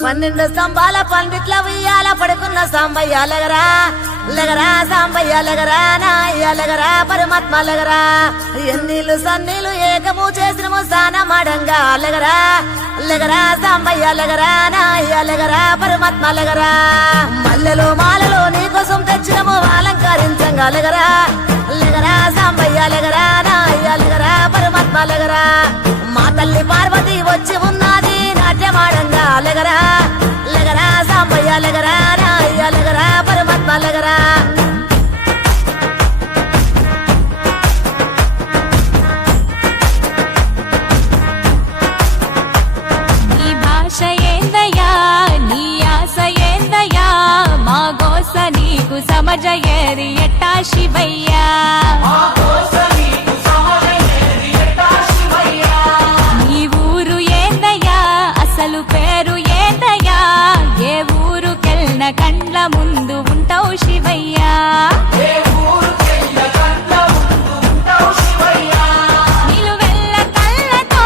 12 స్తంభాల పండిట్ల ఉయ్యాల పడుకున్న సాంబయ్య లగరా లగరా సాంబయ్య లగరా నాయ్య లగరా పరమాత్మ లగరా ఎన్నీళ్ళు సన్నీళ్ళు ఏకము చేసినము సానమాడంగా లగరా లగరా సాంబయ్య లగరా నాయ్య లగరా పరమాత్మ లగరా మల్లెలు మాలలు నీకోసం తెచ్చినము అలంకరించంగా లగరా లగరా సాంబయ్య లగరా నాయ్య లగరా పరమాత్మ లగరా మా తల్లి పార్వతి వచ్చి ఉన్నది నాట్యమాడంగా లగరా లగరా సాంబయ్య లగరా నాయ్య లగరా పరమాత్మ లగరా నీ భాష ఏందయ్యా నీ ఆశ ఏందయ్యా మా గోస నీకు సమజయేది ఎట్టా శివయ్యా నీ ఊరు ఏందయ్యా అసలు పేరు ఏందయ్యా ఏ ఊరుకెళ్ళిన కండ్ల ముందు ఉంటావు శివయ్యా నిలువెల్ల కళ్ళతో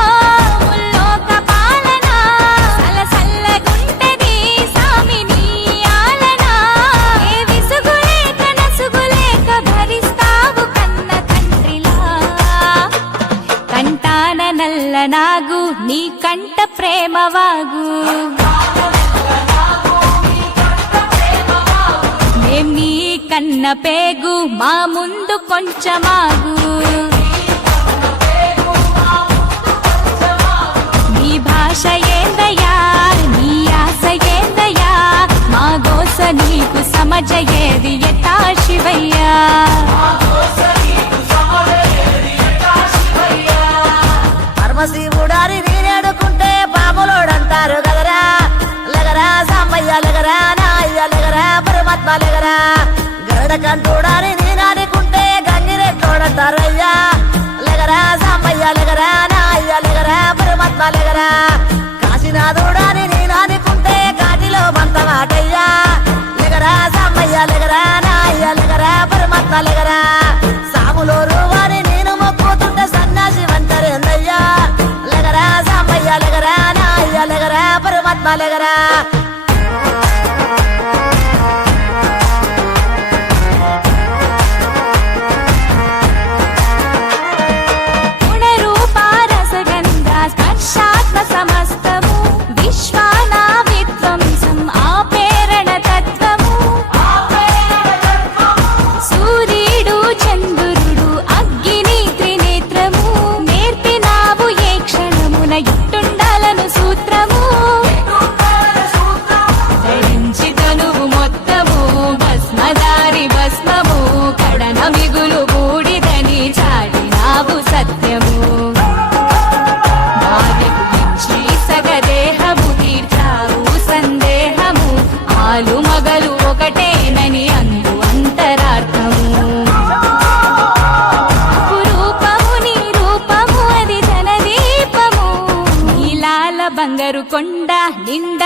ముల్లోక పాలన సలసల్లగుంటది సామి నీ ఆలన ఏ విసుగులేక నసుగులేక భరిస్తావు కన్న తండ్రిలా కంటాన నల్ల నాగు నీ కంట ప్రేమ వాగు మేం నీ కన్న పేగు మా ముందు కొంచెమాగు నీ భాష ఏందయ్యా నీ ఆశ ఏందయ్యా మా గోస నీకు సమజయేది ఎట్టా శివయ్యా పరమశివుడారి నేనేడుకుంటే పాములోడంటారు గదరా లగరా సాంబయ్య లగరా నాయ్య లగరా పరమాత్మ లగరా గరుడ కంటూడారి నేనాడుకుంటే గంగిరెట్టోడంటారు అయ్యా లగరా సాంబయ్య లగరా నాయ్య లగరా పరమాత్మ లగరా కాశీనాథుడాని నేనాడుకుంటే కాటిలో బంతమాటయ్యా లగరా సాంబయ్య లగరా నాయ్య లగరా పరమాత్మ లగరా సాములోరు వారి నేను మొక్కుతుంటే సన్నాసి వంటరేందయ్యా లగరా సాంబయ్య లగరా నాయ్య లగరా పరమాత్మ లగరా గుణరూపారసగంధ స్పర్శాత్మ సమస్తము విశ్వానా విధ్వంసం ఆపేరణ తత్వము సూర్యుడు చంద్రుడు అగ్ని త్రినేత్రము నేర్పినావు ఏ క్షణమున ఇట్టుండాలను సూత్రము ధరించి తనువు మొత్తము భస్మదారి భస్మము కడన మిగులు బూడిదని చాడినావు సత్యము మాయకు మించి సగదేహము తీర్చావు సందేహము ఆలు మగలు ఒకటేనని అందు అంతరార్థము రూపము నీ రూపము అది జనదీపము నీలాల బంగారు కొండ నిండ